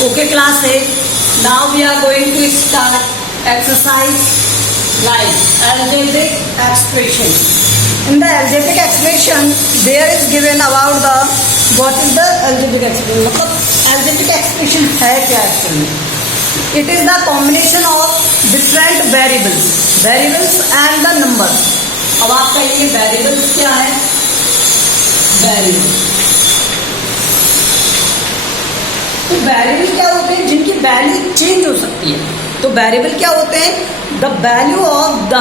Okay, class 8. Now we are going to start exercise like algebraic expression. In the algebraic expression, there is given about the what is the algebraic expression. मतलब algebraic expression है क्या actually? It is the combination of different variables and the numbers. अब आप कहेंगे variables क्या है? Variables. तो variable क्या होते हैं जिनकी वैल्यू चेंज हो सकती है. तो वेरिएबल क्या होते हैं? The value of the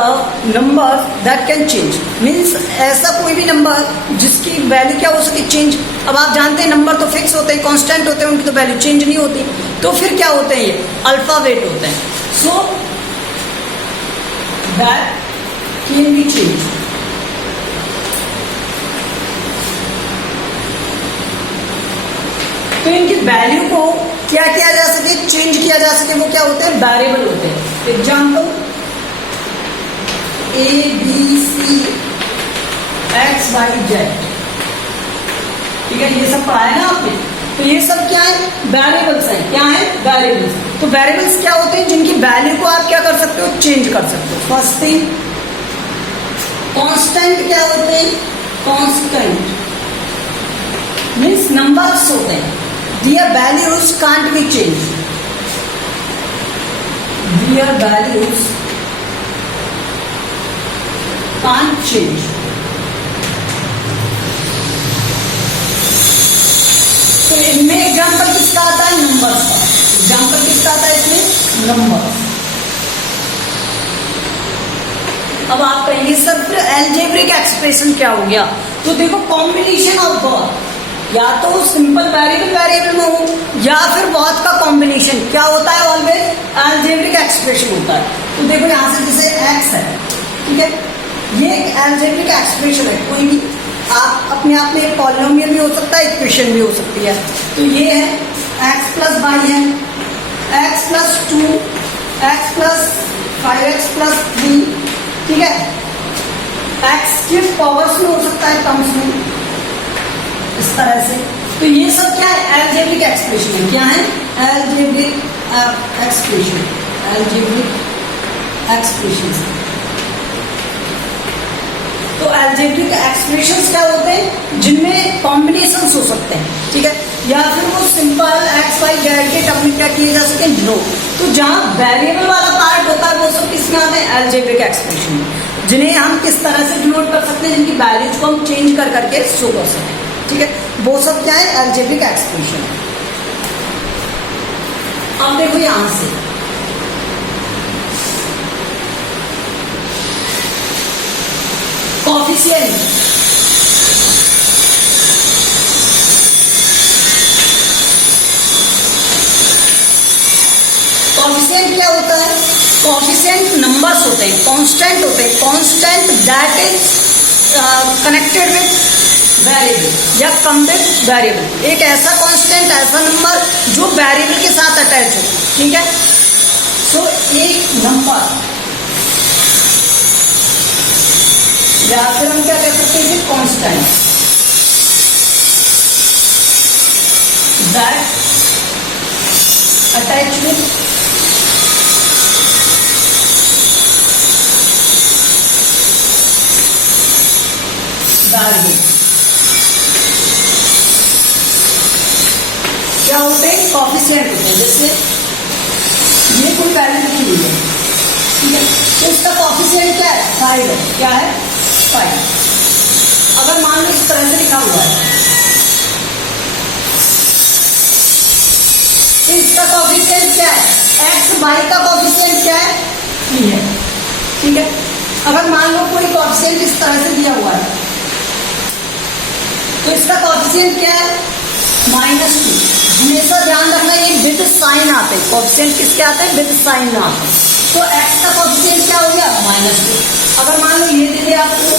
number that can change. Means ऐसा कोई भी नंबर जिसकी वैल्यू क्या हो सके चेंज. अब आप जानते हैं नंबर तो फिक्स होते हैं, कांस्टेंट होते हैं, उनकी तो वैल्यू चेंज नहीं होती. तो फिर क्या होते हैं? ये अल्फाबेट होते हैं. So that can be change. तो इनकी वैल्यू को क्या किया जा सके, चेंज किया जा सके, वो क्या होते हैं? वेरिएबल होते हैं. Example ABC XYZ. ठीक है, ये सब पढ़ा है ना आपने. तो ये सब क्या है? वेरिएबल्स हैं. क्या है? वेरिएबल्स. तो वेरिएबल्स क्या होते हैं जिनकी वैल्यू को आप क्या कर सकते हो? चेंज कर सकते हो. फर्स्ट थिंग कांस्टेंट क्या होते हैं? कांस्टेंट मीन्स नंबर्स होते हैं. Their values can't be changed. Their values can't change. तो इनमें एग्जाम्पल किसका आता है? नंबर्स का. एग्जाम्पल किसका आता है इसमें? नंबर्स. अब आप कहेंगे सर फिर एल्जेब्रिक एक्सप्रेशन क्या हो गया? तो देखो कॉम्बिनेशन ऑफ बोथ, या तो सिंपल वेरिएबल में हो या फिर बहुत का कॉम्बिनेशन क्या होता है? ऑलवेज एल्जेब्रिक एक्सप्रेशन होता है. तो देखो यहां से जैसे x है, ठीक है, ये एक एल्जेब्रिक एक्सप्रेशन है. कोई भी आप अपने आप में पॉलिनोमियल भी हो सकता है, इक्वेशन भी हो सकती है. तो ये है x प्लस वाई है, x plus 2, x plus 5x plus 3. ठीक है, x के पावर्स में हो सकता है, टर्म्स में, इस तरह से. तो ये सब क्या है? एल्जेब्रिक एक्सप्रेशन है. क्या है? Algebraic expression. Algebraic expression. तो एल्जेब्रिक एक्सप्रेशंस क्या होते हैं? जिनमें कॉम्बिनेशंस हो सकते हैं. ठीक है, या फिर वो सिंपल एक्स वाई जेड के टर्म में क्या किए जा सके? नो. तो जहां वेरिएबल वाला पार्ट होता है वो सब किसमें आते हैं? एल्जेब्रिक एक्सप्रेशन, जिन्हें हम किस तरह से डिनोट कर सकते हैं, जिनकी वैल्यूज को हम चेंज कर करके शो कर सकते हैं. ठीक है, वो सब क्या है? Algebraic expression. अब देखो यहां से कोएफिशिएंट. कोएफिशिएंट क्या होता है? कोएफिशिएंट नंबर्स होते हैं, कांस्टेंट होते हैं. Constant that is connected with variable या कम विद वेरिएबल. एक ऐसा कांस्टेंट, ऐसा नंबर जो वेरिएबल के साथ अटैच हो. ठीक है, सो एक नंबर या फिर हम क्या कह सकते हैं? Constant that attach with variable. क्या होते हैं? कोएफिशिएंट होते हैं. जैसे ये कोई वैल्यू नहीं ली है, ठीक है, तो इसका कोएफिशिएंट क्या है? 5 है. क्या है? 5. अगर मान लो इस तरह से लिखा हुआ है तो इसका कोएफिशिएंट क्या है? x y का कोएफिशिएंट क्या है? 3 है. ठीक है, अगर मान लो कोई कोएफिशिएंट इस तरह से दिया हुआ है तो इसका कोएफिशिएंट क्या है? -2. हमेशा ध्यान रखना ये विद साइन आते हैं. कोएफिशिएंट किसके आते हैं? विद साइन आते हैं. तो x का कोएफिशिएंट क्या हो गया? -2. अगर मान लो ये दे दे आपको,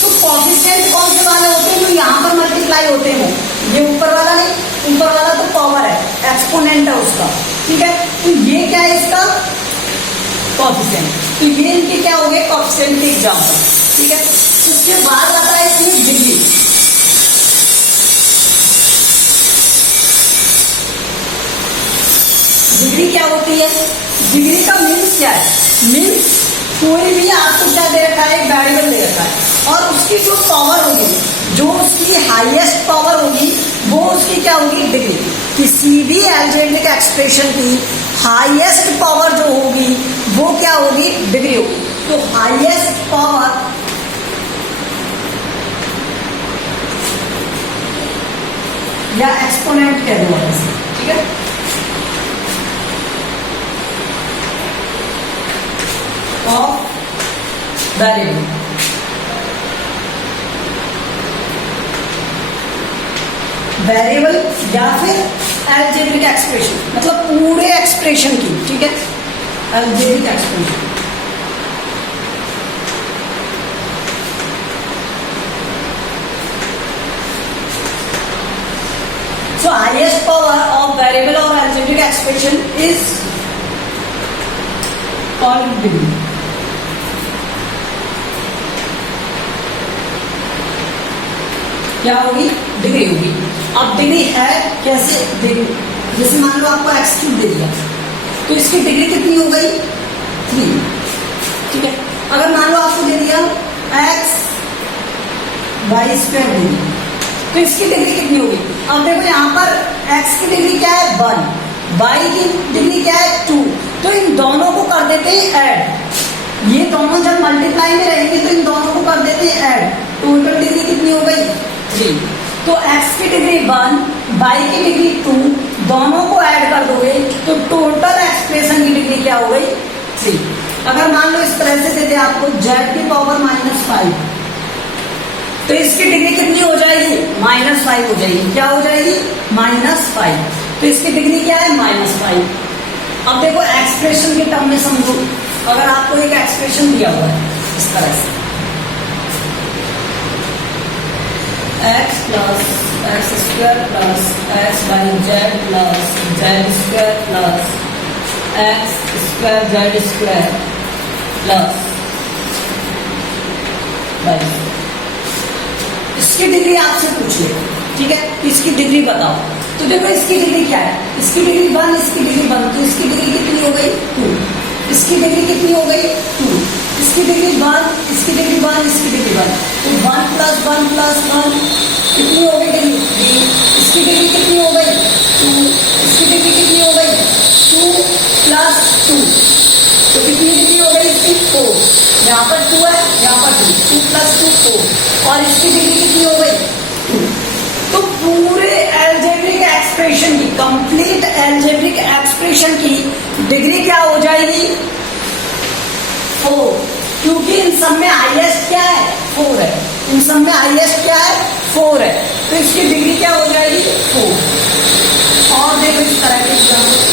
तो कोएफिशिएंट कौन से वाले होते हैं? जो यहाँ पर मल्टीप्लाई होते हैं. ये ऊपर वाला नहीं, ऊपर वाला तो पावर है, एक्सपोनेंट है उसका. ठीक है, तो ये क्या है? इसका कोएफिशिएंट. तो ये इनके क्या हो गए? कोएफिशिएंट के एग्जाम्पल. ठीक है, उसके बाद आता है इसमें डिग्री. डिग्री का मीन्स क्या है? मीन्स कोई भी आपको क्या दे रखा है, वेरिएबल दे रखा है और उसकी जो पावर होगी, जो उसकी हाईएस्ट पावर होगी वो उसकी क्या होगी, डिग्री। किसी भी अलजेब्रिक एक्सप्रेशन की हाईएस्ट पावर जो होगी वो क्या होगी, डिग्री होगी। तो हाईएस्ट पावर या एक्सपोनेंट कह दो इसे, ठीक है। ऑफ वेरिएबल, वेरिएबल या फिर अलजेब्रिक एक्सप्रेशन, मतलब पूरे एक्सप्रेशन की, ठीक है, algebraic expression. So highest power of variable or algebraic expression is called degree. क्या होगी, डिग्री होगी। अब डिग्री है कैसे, डिग्री जैसे मान लो आपको एक्स क्यूब दे दिया तो इसकी डिग्री कितनी हो गई, 3, ठीक है। अगर मान लो आपको दे दिया एक्स वाई स्क्वायर दे दिया तो इसकी डिग्री कितनी होगी। अब देखो यहाँ पर x की डिग्री क्या है, 1, y की डिग्री क्या है, 2। तो इन दोनों को कर देते हैं ऐड। ये दोनों जब मल्टीप्लाई में रहेंगे तो इन दोनों को कर देते हैं ऐड। टोटल डिग्री कितनी हो गई, 3। तो x की डिग्री 1, y की डिग्री 2, दोनों को ऐड कर दोगे तो टोटल एक्सप्रेशन की डिग्री क्या हो गई, 3। अगर मान लो इस तरह से दे दे आपको z की पावर -5 तो इसकी डिग्री कितनी हो जाएगी, -5 हो जाएगी। क्या हो जाएगी, -5। तो इसकी डिग्री क्या है, -5। अब देखो एक्सप्रेशन के टर्म में समझो, अगर आपको एक एक्सप्रेशन दिया हुआ है इस तरह से x plus x square plus x by Z plus Z square plus x square Z square plus by, इसकी डिग्री आपसे पूछ ले, ठीक है, इसकी डिग्री बताओ। तो देखो इसकी डिग्री क्या है, इसकी डिग्री 1, इसकी डिग्री 1, तो इसकी डिग्री कितनी हो गई, 2। इसकी डिग्री कितनी हो गई, 2। इसकी डिग्री 1, इसकी डिग्री 1, इसकी डिग्री 1, तो 1 + 1 + 1 कितनी हो गई डिग्री, 3। इसकी डिग्री कितनी हो गई, 2। इसकी डिग्री कितनी हो गई, 2 + 2, तो कितनी डिग्री हो गई इसकी, 4। यहाँ पर 2 है, यहाँ पर 2, 2 + 2 4, और इसकी डिग्री कितनी हो गई, 2। तो पूरे अलजेब्रिक एक्सप्रेशन की, कंप्लीट अलजेब्रिक एक्सप्रेशन की डिग्री क्या हो जाएगी, 4, क्योंकि इन सब में हाईएस्ट क्या है, 4 है। इन सब में हाईएस्ट क्या है, 4 है, तो इसकी डिग्री क्या हो जाएगी, 4। और देखो इस तरह के एग्जाम्पल,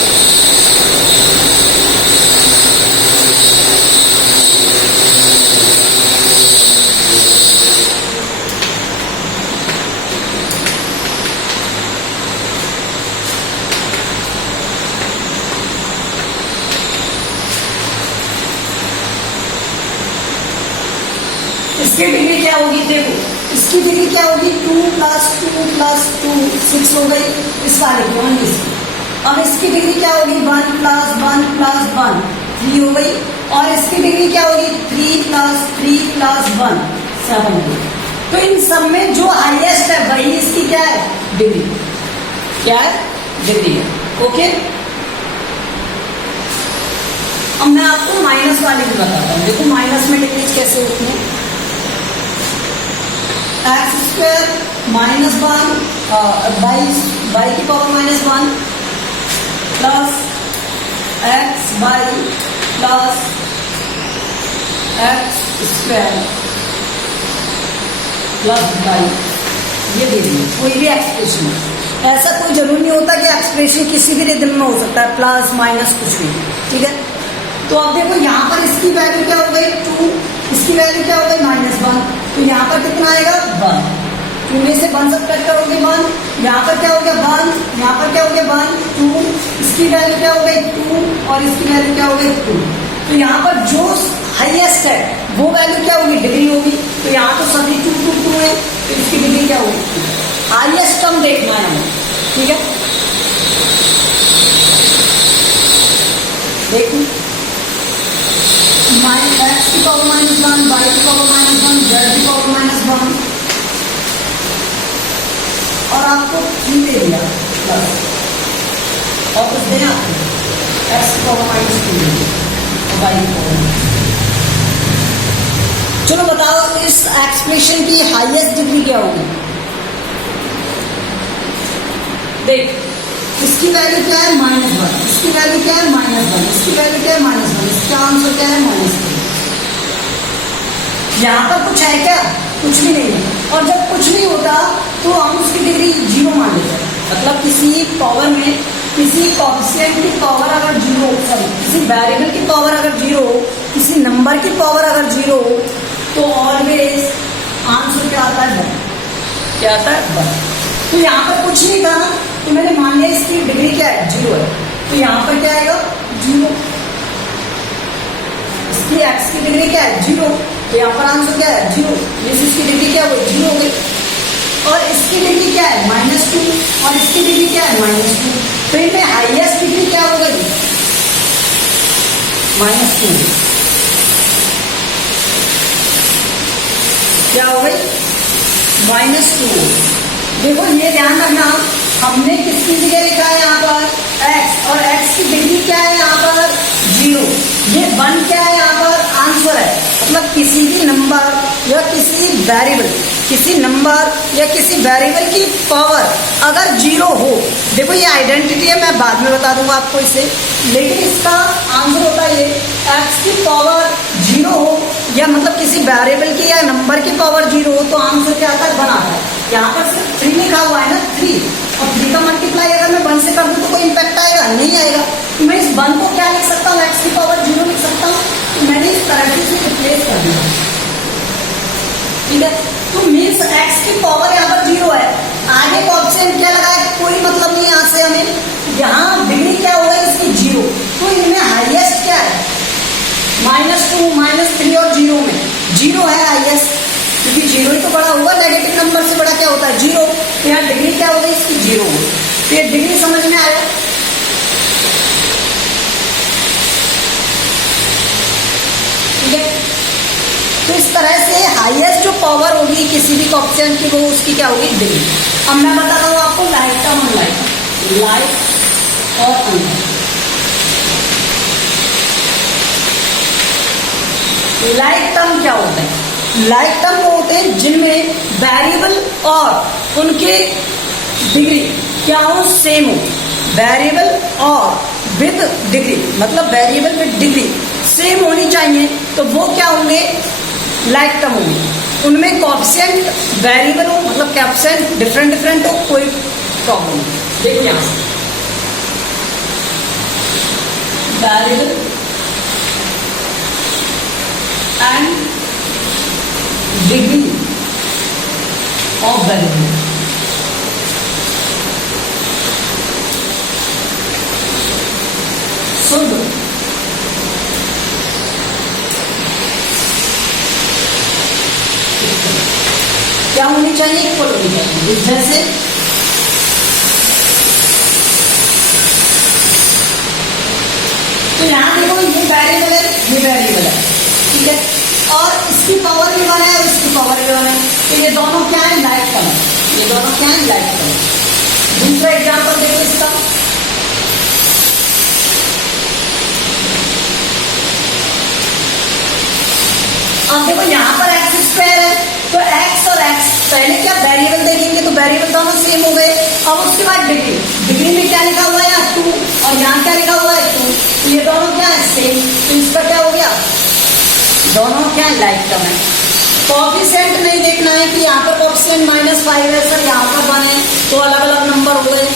इसकी डिग्री क्या होगी, देखो इसकी डिग्री क्या होगी, 2 + 2 + 2 6 हो गई, इस वाले की 1 इसकी। अब इसकी डिग्री क्या होगी, 1 + 1 + 1 3 हो गई, और इसकी डिग्री क्या होगी, 3 + 3 + 1 7 हो गई। तो इन सब में जो हाईएस्ट है वही इसकी क्या है, डिग्री, क्या है, डिग्री है, ओके। अब मैं आपको माइनस वाली भी बताता हूँ। देखो माइनस में डिग्रीज कैसे होती है, एक्स स्क्वायर -1 बाई की power -1 plus x by plus x square plus by, ये दे दी कोई भी एक्सप्रेशन है। ऐसा कोई जरूरी नहीं होता कि एक्सप्रेशन किसी भी रिदम में हो सकता है, प्लस माइनस कुछ भी, ठीक है। तो अब देखो यहाँ पर इसकी वैल्यू क्या हो गई, 2, इसकी वैल्यू क्या हो गई, -1, तो यहाँ पर कितना आएगा, 1। 2 में से 1 सब्ट्रैक्ट करोगे 1, यहाँ पर क्या हो गया 1, यहाँ पर क्या हो गया 1 2, इसकी वैल्यू क्या हो गई 2 और इसकी वैल्यू क्या हो गई 2। तो यहाँ पर जो हाईएस्ट है वो वैल्यू क्या होगी, डिग्री होगी। तो यहाँ तो सभी 2 2 2 है, तो इसकी डिग्री क्या होगी, हाईएस्ट टर्म देखना है हमें, ठीक है। देखो -1, y की पावर -1, z की पावर -1 और आपको 3 दे दिया प्लस और कुछ देना x की पावर -2 और y की पावर -2। चलो बताओ इस एक्सप्रेशन की हाईएस्ट डिग्री क्या होगी। देख इसकी वैल्यू क्या है -1, इसकी वैल्यू क्या है -1, इसकी वैल्यू क्या है -1, इसका आंसर क्या है -3। यहाँ पर कुछ है क्या, कुछ भी नहीं है। और जब कुछ नहीं होता तो हम उसकी डिग्री 0 मान लेते हैं। मतलब किसी पावर में किसी कॉफिशिएंट की पावर अगर 0, सॉरी किसी वेरिएबल की पावर अगर 0 हो, किसी नंबर की पावर अगर 0 हो तो ऑलवेज आंसर क्या आता है 1। क्या आता है 1। तो यहाँ पर कुछ नहीं था ना, तो मैंने मान लिया इसकी डिग्री क्या है 0 है, तो यहाँ पर क्या आएगा 0। इसकी x की डिग्री क्या है 0, तो यहाँ पर आंसर क्या है 0। इसकी डिग्री क्या हो गई 0 हो गई। और इसकी डिग्री क्या है -2 और इसकी डिग्री क्या है -2, तो इनमें हाईएस्ट डिग्री क्या हो गई -2। क्या हो गई -2। देखो ये ध्यान रखना, हमने किसकी जगह लिखा है यहाँ पर x, और x की डिग्री क्या है यहाँ पर 0, ये 1 क्या है यहाँ पर आंसर है। मतलब किसी भी नंबर या किसी वेरिएबल, किसी नंबर या किसी वेरिएबल की पावर अगर 0 हो, देखो ये आइडेंटिटी है, मैं बाद में बता दूंगा आपको इसे, लेकिन इसका आंसर होता है ये x की पावर 0 हो या मतलब किसी वेरिएबल की या नंबर की पावर 0 हो तो आंसर क्या आता है 1 आता है। यहाँ पर सिर्फ 3 लिखा हुआ है ना, 3, और 3 का मल्टीप्लाई अगर मैं 1 से कर दूं तो कोई इंपैक्ट आएगा नहीं आएगा। तो मैं इस 1 को क्या लिख सकता हूँ x की पावर 0 लिख सकता हूँ, तो मैंने इस तरह से इसे रिप्लेस कर दिया। ठीक है, तो मीन्स x की पावर यहाँ पर 0 है, आगे का ऑप्शन क्या लगा है कोई मतलब नहीं यहाँ से हमें, यहाँ डिग्री क्या होगा इसकी 0, तो इनमें हाईएस्ट क्या है -2, -3 और 0 में 0 है हाईएस्ट, क्योंकि 0 ही तो बड़ा होगा, नेगेटिव नंबर से बड़ा क्या होता है 0। तो यहाँ डिग्री क्या होगी इसकी 0 होगी। तो ये डिग्री समझ में आया। ठीक है, तो इस तरह से हाईएस्ट जो पावर होगी किसी भी ऑप्शन की वो उसकी क्या होगी डिग्री। अब मैं बता रहा हूँ आपको लाइक टर्म अनलाइक, लाइक और अनलाइक। लाइक टर्म क्या होता है, लाइक टर्म वो होते हैं जिनमें वेरिएबल और उनके डिग्री क्या हो सेम हो। वेरिएबल और विद डिग्री, मतलब वेरिएबल विद डिग्री सेम होनी चाहिए, तो वो क्या होंगे लाइक टर्म होंगे। उनमें कोएफिशिएंट वेरिएबल हो, मतलब कोएफिशिएंट डिफरेंट डिफरेंट हो, कोई प्रॉब्लम नहीं। देखिए यहां से variable and degree of variable. सुन लो, क्या होनी चाहिए इक्वल होनी चाहिए। जैसे तो यहां देखो ये वेरिएबल है, ये वेरिएबल है, ठीक है, और इसकी पावर भी 1 है और इसकी पावर भी 1 है, तो ये दोनों क्या है लाइक टर्म, ये दोनों क्या है लाइक टर्म। दूसरा एग्जांपल देखो इसका, अब देखो यहाँ पर एक्स स्क्वायर है, तो एक्स और एक्स पहले क्या वेरिएबल देखेंगे तो वेरिएबल दोनों सेम हो गए। अब उसके बाद डिग्री, डिग्री में क्या लिखा हुआ है यहाँ 2 और यहाँ क्या लिखा हुआ है 2, तो ये दोनों क्या है सेम, तो इसका क्या हो गया दोनों क्या लाइक टर्म है। कोएफिशिएंट नहीं देखना है कि यहाँ पर कोएफिशिएंट -5 है सर, यहाँ पर 1 है, तो अलग अलग नंबर हो गए।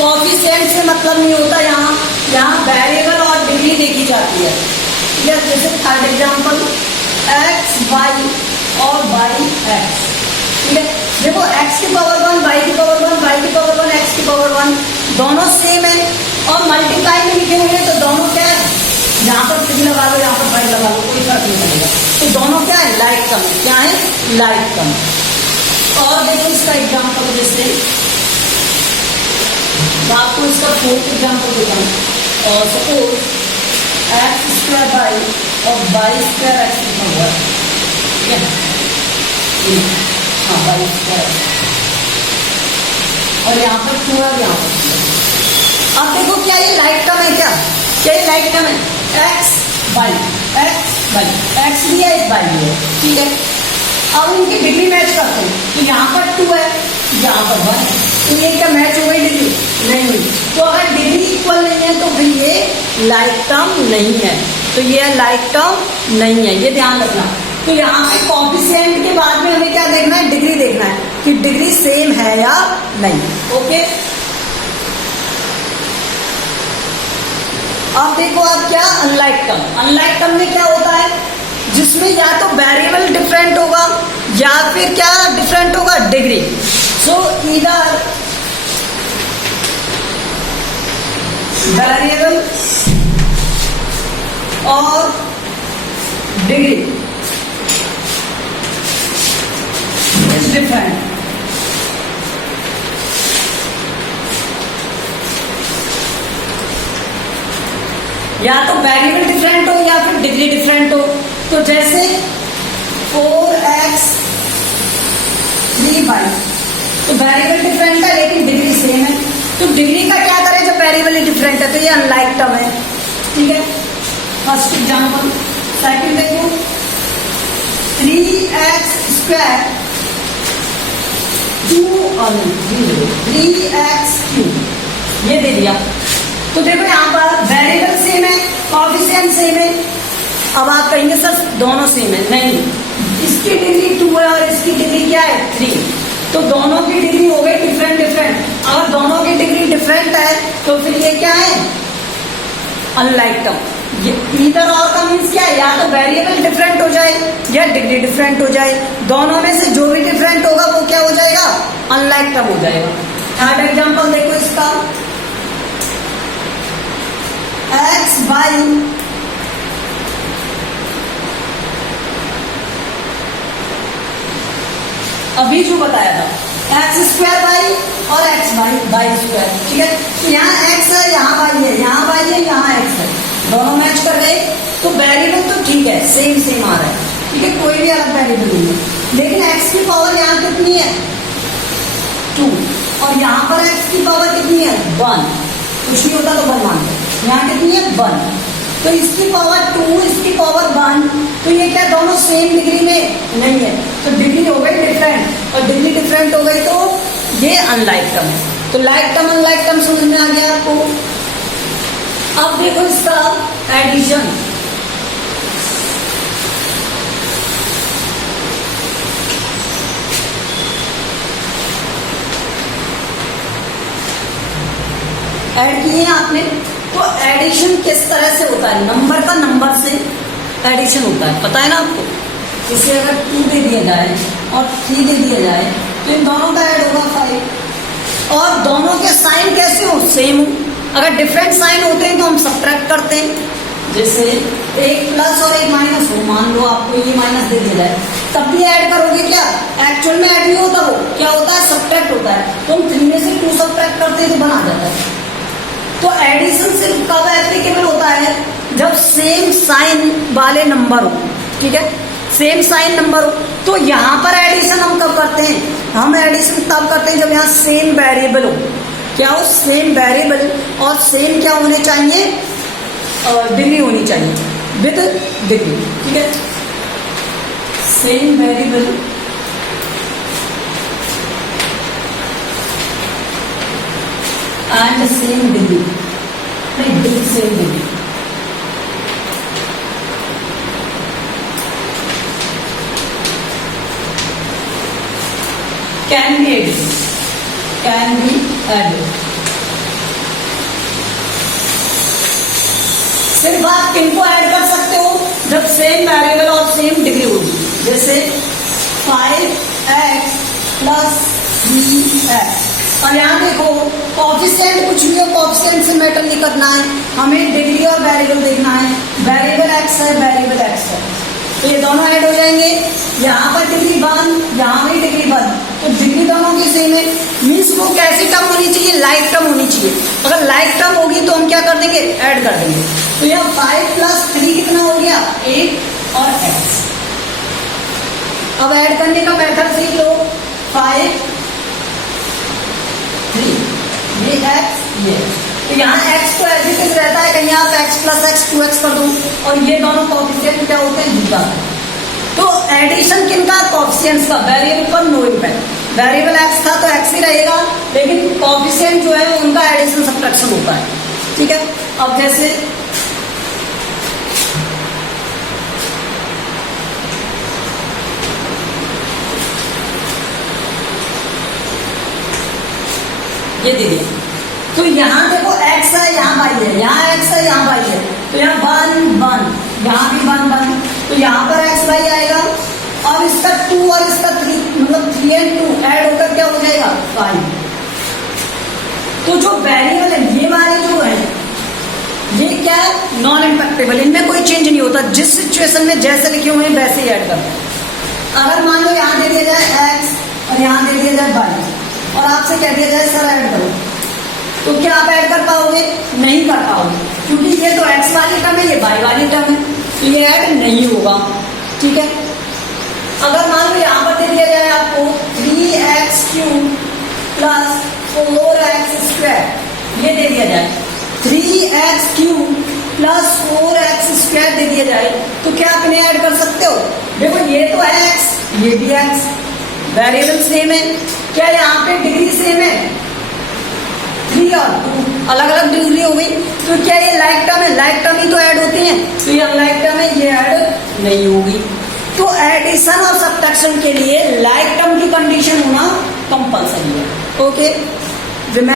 कोएफिशिएंट से मतलब नहीं होता, यहाँ वेरिएबल और डिग्री देखी जाती है। जैसे थर्ड एग्जाम्पल एक्स वाई और वाई एक्स, ठीक है, देखो x की पावर 1 y की पावर 1 y की पावर 1 x की पावर 1 दोनों सेम है और मल्टीप्लाई में लिखे हुए हैं, तो दोनों क्या है यहाँ पर 3 लगा लो यहाँ पर 5 लगा लो, कोई फर्क नहीं पड़ेगा, तो दोनों क्या है लाइक टर्म, क्या है लाइक टर्म। और देखो इसका एग्जाम्पल, जैसे आपको इसका फोर्थ एग्जाम्पल देता हूँ। और सपोज एक्स स्क्वायर बाई और वाई स्क्वायर एक्स लिखा हुआ है, ठीक है, हाँ बाई स्क्वायर, और यहाँ पर 2 है और यहाँ पर 2 है। अब देखो क्या ये लाइक टर्म है, क्या ये लाइक टर्म है, एक्स बाई एक्स भी है, एक बाई भी है, ठीक है। अब उनकी डिग्री मैच करते हैं, तो यहाँ पर 2 है, यहाँ पर 1 है, तो ये क्या मैच हो गई डिग्री? नहीं हुई। तो अगर डिग्री इक्वल नहीं है तो फिर ये लाइक टर्म नहीं है, तो ये लाइक टर्म नहीं है, ये ध्यान रखना। तो यहाँ पे कोएफिशिएंट के बाद में हमें क्या देखना है, डिग्री देखना है कि डिग्री सेम है या नहीं। ओके, अब देखो आप क्या, अनलाइक टर्म में क्या होता है, जिसमें या तो वेरिएबल डिफरेंट होगा या फिर क्या डिफरेंट होगा, डिग्री। सो ईदर वेरिएबल और डिग्री इज डिफरेंट। या तो वेरिएबल डिफरेंट हो या फिर डिग्री डिफरेंट हो। तो जैसे 4x 3y, तो वेरिएबल डिफरेंट है लेकिन डिग्री सेम है, तो डिग्री का क्या करें जब वेरिएबल डिफरेंट है, तो ये अनलाइक टर्म है, ठीक है। First example. सेकंड देखो 3x स्क्वायर 3x3, ये दे दिया। तो देखो यहाँ पर वेरिएबल सेम है, कोएफिशिएंट सेम है। अब आप कहेंगे सर दोनों सेम है, नहीं, इसकी डिग्री 2 है और इसकी डिग्री क्या है, 3, तो दोनों की डिग्री हो गई डिफरेंट। अगर दोनों की डिग्री डिफरेंट है तो फिर ये क्या है, अनलाइक टर्म। ये ईदर और का मीन्स क्या है, या तो वेरिएबल डिफरेंट हो जाए या डिग्री डिफरेंट हो जाए, दोनों में से जो भी डिफरेंट होगा वो क्या हो जाएगा, अनलाइक टर्म हो जाएगा। थर्ड एग्जांपल देखो इसका, x बाई अभी जो बताया था एक्स स्क्वायर बाई और एक्स बाई स्क्वायर, ठीक है। तो यहाँ x है, यहाँ y है, यहाँ y है, यहाँ x है, दोनों मैच कर रहे। तो वेरिएबल तो ठीक है, सेम आ रहा है, ठीक है, कोई भी अलग वेरिएबल नहीं है। लेकिन x की पावर यहाँ कितनी है, 2, और यहाँ पर x की पावर कितनी है, 1, कुछ नहीं होता तो 1 मान लो, यहाँ कितनी है 1, तो इसकी पावर 2, इसकी पावर 1, तो ये क्या दोनों सेम डिग्री में नहीं है, तो डिग्री हो गई डिफरेंट, और डिग्री डिफरेंट हो गई तो ये अनलाइक टर्म है। तो लाइक टर्म अनलाइक टर्म समझ में आ गया आपको। अब देखो इसका एडिशन, ऐड किए आपने, तो एडिशन किस तरह से होता है, नंबर का नंबर से एडिशन होता है, पता है ना आपको। इसे अगर 2 दे दिया जाए और 3 दे दिया जाए तो इन दोनों का ऐड होगा 5, और दोनों के साइन कैसे हो, सेम हो। अगर डिफरेंट साइन होते हैं तो हम सब्ट्रैक्ट करते हैं, जैसे एक प्लस और एक माइनस हो, मान लो आपको ये माइनस दे दिया जाए, तब भी ऐड करोगे क्या, एक्चुअल में ऐड नहीं होता, वो क्या होता है, सब्ट्रैक्ट होता है। तो हम 3 में से 2 सब्ट्रैक्ट करते हैं तो बना जाता है। तो एडिशन सिर्फ कब एप्लीकेबल होता है, जब सेम साइन वाले नंबर हो, ठीक है, सेम साइन नंबर हो। तो यहाँ पर एडिशन हम कब करते हैं, हम एडिशन तब करते हैं जब यहाँ सेम वेरिएबल हो, क्या हो, सेम वेरिएबल, और सेम क्या होने चाहिए, डिग्री होनी चाहिए, विद डिग्री, ठीक है। Same variable and same degree, नहीं degree same degree, can be added, can be added. सिर्फ आप किनको ऐड कर सकते हो, जब सेम वेरिएबल और सेम डिग्री होगी, जैसे 5x प्लस 3x। और यहाँ देखो कोएफिशिएंट कुछ भी हो, कोएफिशिएंट से मैटर नहीं करना है, हमें डिग्री और वेरिएबल देखना है। वेरिएबल x है, वेरिएबल x है, तो ये दोनों ऐड हो जाएंगे। यहाँ पर डिग्री 1, यहाँ भी डिग्री 1, तो डिग्री दोनों की सेम है, मीन्स वो कैसी टर्म होनी चाहिए, लाइक टर्म होनी चाहिए। अगर लाइक टर्म होगी तो हम क्या कर देंगे, ऐड कर देंगे। तो यहाँ 5 प्लस 3 कितना हो गया, 8 और x, अब ऐड करने का मेथड सीख लो। 5 3 ये x ये, तो यहाँ x तो एज इट इज रहता है, कहीं आप x प्लस x 2x कर दो, और ये दोनों कोएफिशिएंट क्या होते हैं, जुदा। तो एडिशन किनका, कोएफिशिएंट्स का, वेरिएबल पर नो इम्पैक्ट। वेरिएबल x था तो x ही रहेगा, लेकिन कोएफिशिएंट जो है उनका एडिशन सब्ट्रैक्शन होता है, ठीक है। अब जैसे ये देखिए, तो यहाँ देखो x है, यहाँ y है, यहाँ x है, यहाँ y है, तो यहाँ 1 1, यहाँ भी 1 1, तो यहाँ पर x y आएगा, और इसका 2 और इसका 3, मतलब 3 और 2 ऐड होकर क्या हो जाएगा 5। तो जो वेरिएबल है ये वाले जो है ये क्या है, नॉन इम्पैक्टेबल, इनमें कोई चेंज नहीं होता, जिस सिचुएशन में जैसे लिखे हुए हैं वैसे ही ऐड करना। अगर मान लो यहाँ दे दिया जाए x और यहाँ दे दिया जाए y, और आपसे कह दिया जाए सर ऐड करो, तो क्या आप ऐड कर पाओगे, नहीं कर पाओगे, क्योंकि ये तो x वाली टर्म है, ये y वाली टर्म है, तो ये ऐड नहीं होगा, ठीक है। अगर मान लो यहाँ पर दे दिया जाए आपको 3x³ प्लस 4x², ये दे दिया जाए 3x³ प्लस 4x² दे दिया जाए, तो क्या आप इन्हें ऐड कर सकते हो। देखो ये तो है x, ये भी x, वेरिएबल सेम है, क्या यहाँ पे डिग्री सेम है, 3 और 2 अलग अलग डिग्री हो गई, तो क्या ये लाइक टर्म है, लाइक टर्म ही तो ऐड होती हैं, तो ये अनलाइक टर्म है, ये ऐड नहीं होगी। तो एडिशन और सब्ट्रैक्शन के लिए लाइक टर्म की कंडीशन होना कंपल्सरी है, ओके।